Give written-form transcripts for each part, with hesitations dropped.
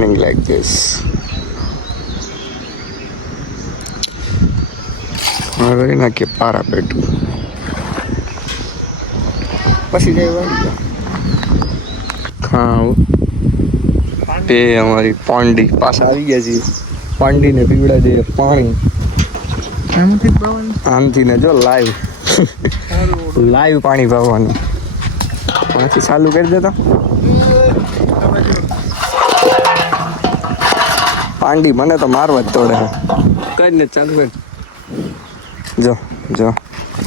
morning like this. હવે નાખીએ પારા પેટું પછી જઈ ખાવ તે અમારી પાંડી પાછા આવી ગયા છીએ. પાંડીને પીવડા દઈએ પાણી આમથી ને જો લાઈવ પાણી પાવાનું પાછી ચાલુ કરી દેતા. પાંડી મને તો મારવા જ તોડે કઈ ને ચાલુ કર. જો જો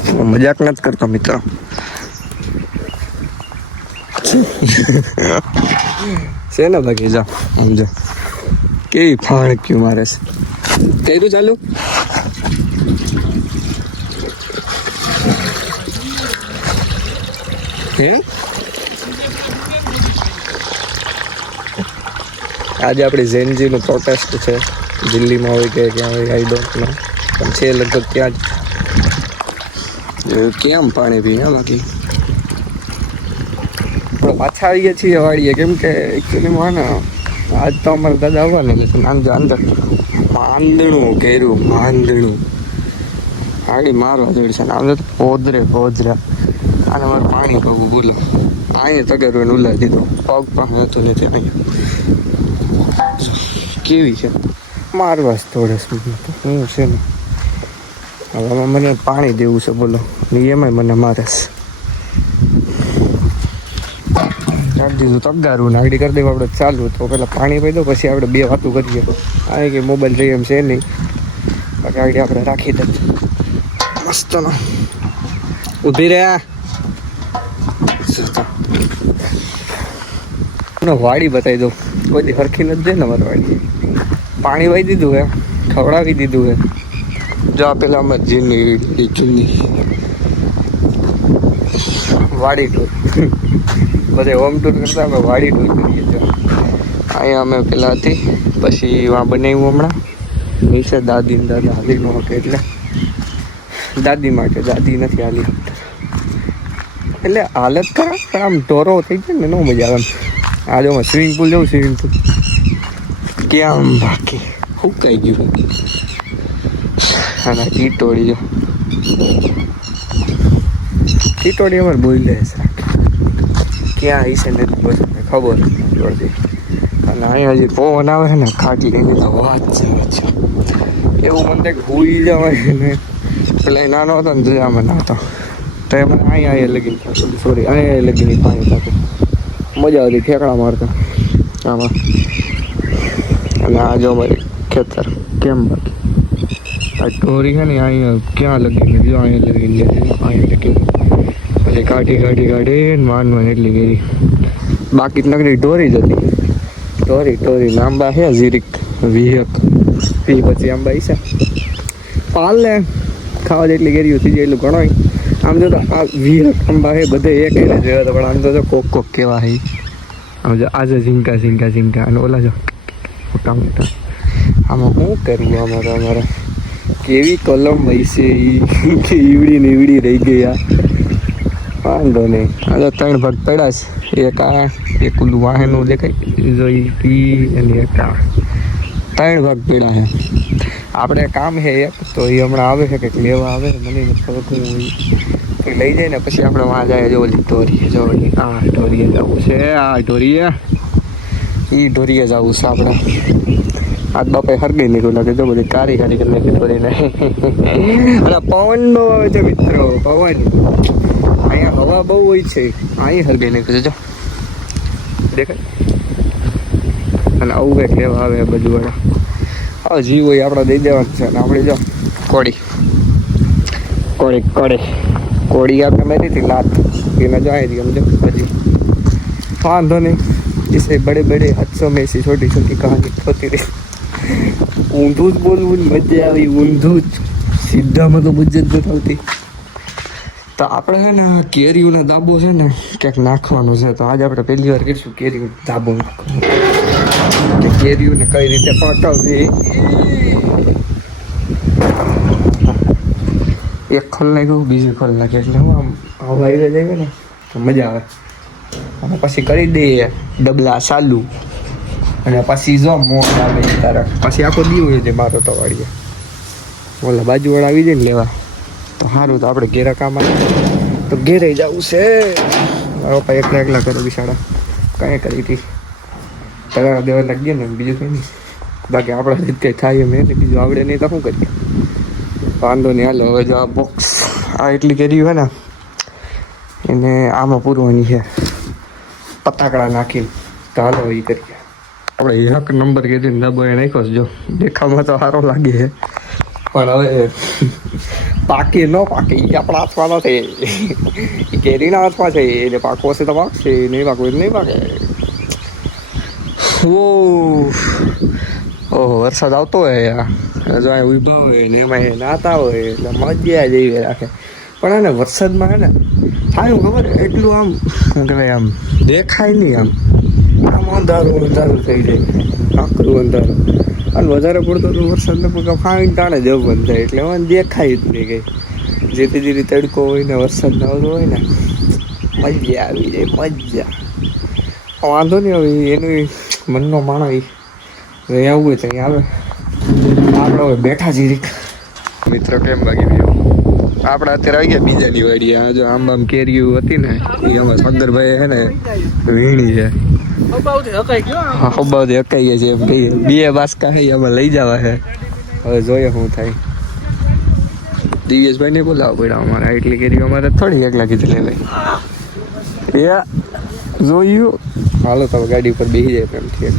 હું મજાક નથી કરતો મિત્રો. છે ને બાકી જા સમજો કેવી ફાણ ક્યું મારે છે કઈ ચાલુ. હે આજે આપણી ઝેનજીનું પ્રોટેસ્ટ છે. દિલ્હીમાં હોય કે ક્યાં હોય આઈ ડોન્ટ નો પણ છે લગભગ ત્યાં જ. કેમ પાણી પી હા બાકી આપણે પાછા આવી ગયા છીએ વાડીએ કેમ કે એકચ્યુઅલીમાં ને આજ તો અમારા દાદા આવવાના એટલે અંદર માંદણું ઘેરું માંદણું ગાડી મારવા જોડશે ને અંદર પોદરા અને મારે પાણી પગવું બોલો અહીંયા તગરવે ઉલાવી દીધો પગ પાસે હતું નથી અહીંયા કેવી છે મારવા જ થોડે હું છે ને હવે મને પાણી દેવું છે બોલો એમાંય મને મારે કાઢી દીધું તગારું નાગડી કરી દેવું આપણે ચાલુ તો પેલા પાણી પી દો પછી આપણે બે વાતું કરીએ. આ કે મોબાઈલ રહી એમ છે નહીં બાકી આગળ આપણે રાખી દે મસ્ત નો ઊભી રહ્યા વાડી બતાવી દો કોઈ દી હરખી નથી દે ને મારી વાડી. પાણી વાઈ દીધું હે ખવડાવી દીધું હે. જો આ પેલા અમે જીની ચૂની વાડી ટૂર બધે હોમ ટૂર કરતા અમે વાડી ટૂર કરીએ છીએ. અહીંયા અમે પેલા હતી પછી વાં બનાવ્યું હમણાં નીચે દાદી ને દાદા હાલી ન શકે એટલે દાદી માટે દાદી નથી હાલી એટલે હાલત ખરા પણ આમ ઢોરો થઈ જાય ને ન મજા આવે એમ. આ જો સ્વિમિંગ પુલ જવું સ્વિમિંગ પુલ ક્યાં બાકી સુકાઈ ગયું અને ટીટોળી જો ટીટોળી અમારે બોલે છે ક્યાં હશે નથી બસ ખબર નથી પડતી. અને અહીંયા હજી પવન આવે છે ને ખાટી એની તો વાત છે એવું મને ભૂલી જવાય ને પેલા નાનો હતો ને જજામાં નાતો તો એમાં અહીંયા લગીને થતું સોરી અહીંયા લગીને પાણી થતું મજા આવતી ઠેકડા મારતા આમાં. અને આ જો અમારી ખેતર કેમ બાકી આ ઢોરી છે ને અહીંયા ક્યાં લગીને જો અહીંયા લગીને અહીંયા લગીને પછી કાઢી માનવાની એટલી કરી બાકી નગરી ઢોરી જ હતી. ઢોરી આંબા છે જીરીક વિહક પી પછી આંબા ઈસા પાલ ને ખાવા જેટલી કેરીઓ થઈ જાય એટલું ઘણો. આમ જો તો આ વિહક આંબા છે બધે એક એને જોયો હતો પણ આમ તો કોક કેવા છે આમ જો આજે ઝીંકા અને ઓલા જો મોટા મોટા આમાં શું કરવું અમારે કેવી કલમ વૈસે કે ઈવડી રહી ગયા વાંધો નહીં. આ તો 3 ભાગ પડ્યા છે એક આ એક ઓલું વાહનનું દેખાય જોઈ પી અને એક આ 3 ભાગ પડ્યા છે. આપણે કામ છે એક તો એ હમણાં આવે છે કંઈક લેવા આવે મને ખબર શું હોય કંઈક લઈ જાય ને પછી આપણે વાં જાય જો ઓલી ઢોરીએ જો આ ઢોરીએ જવું છે આ ઢોરીએ જવું છે આપણે. આજ બાપાએ હરગઈ નીકળ્યું લાગે જો બધી કારી કરી નાખી ઢોરીને. અને પવન બહુ આવે છે મિત્રો પવન અહીંયા હવા બહુ હોય છે અહીં હરગઈ નીકળે જો દેખાય. અને આવું કંઈક લેવા આવે બધું વાળા હવે જીવ હોય આપણે દઈ દેવાનું છે. અને આપણે જો કોળી આપણે મેરી હતી લાત એને જાય હતી સમજો હજી વાંધો નહીં. इसे बड़े बड़े हादसों में से छोटी छोटी कहानी होती रही. ઊંધું જ બોલવું ને મજા આવી ઊંધું જ સીધામાં તો મજા જ નથી આવતી. તો આપણે છે ને કેરીઓનો દાબો છે ને ક્યાંક નાખવાનો છે તો આજે આપણે પહેલી વાર કરીશું કેરીનો દાબો નાખવાનો કે કેરીઓને કઈ રીતે પકાવવી. એક ખોલ નાખ્યું બીજી ખોલ નાખી એટલે હું આમ હવા આવી જાય ને તો મજા આવે. અને પછી કરી દઈએ ડબલા ચાલુ અને પછી જો મોડ આવે એ તારા પછી આખો દીવો છે મારો તો વાળીએ ઓલા બાજુવાળા આવી જાય ને લેવા તો સારું તો આપણે ઘેરા કામ આવે તો ઘેરે જવું છે મારા પપ્પા એકલા કરે બિચારા કાંઈ કરી હતી તગારા દેવા લાગીએ ને બીજું કંઈ નહીં બાકી આપણા રીતે કંઈ થાય મેં બીજું આવડે નહીં તો શું કરીએ વાંધો નહીં હાલો હવે જો આ બોક્સ આ એટલી કેરી હોય ને એને આમાં પૂરવાની છે પતાકડા નાખીને તો હાલો એ કરીએ આપણે એક નંબર કીધી ડબ્બો એ નાખ્યો જો દેખામાં તો સારો લાગે છે પણ હવે પાકી ન પાકે એ આપણા હાથમાં નથી એ કેરીના હાથમાં છે એને પાકવો હશે તો પાકશે નહીં પાકવું એટલે નહીં પાકે ઓહો વરસાદ આવતો હોય યાર જો અહીં ઊભા હોય ને એમાં એ નાતા હોય એટલે મજા જેવી રાખે પણ આને વરસાદમાં હે ને થાય ખબર એટલું આમ શું કહેવાય આમ દેખાય નહીં આમ અંધારું થઈ જાય આકરું અંધારું અને વધારે પડતો તો વરસાદને પૂરતો ફાવીને ટાણે જવું બંધ થાય એટલે મને દેખાય જ નહીં કંઈ જેથી જેથી તડકો હોય ને વરસાદ ન આવતો હોય ને મજા આવી જાય મજા વાંધો નહીં હવે એનું મનનો માણો એ આવું હોય તો અહીં આવે આપણે હવે બેઠા જીરીક મિત્રો કેમ ભાગી ગયો આપણે અત્યારે આવી ગયા બીજાની વાડી આ જો આમ કેરીઓ હતી ને એ આમાં સગરભાઈ છે ને વીણી છે હબાવથી હકાઈ ગયા છે એમ કહીએ બે બાસકા છે આમાં લઈ જવા છે હવે જોઈએ શું થાય દિવ્યેશભાઈ ને બોલાવવા પડ્યા અમારે એટલી કેરીઓ અમારે થોડી એકલા કીધી ભાઈ એ જોયું હાલો તો ગાડી ઉપર બેસી જાય એમ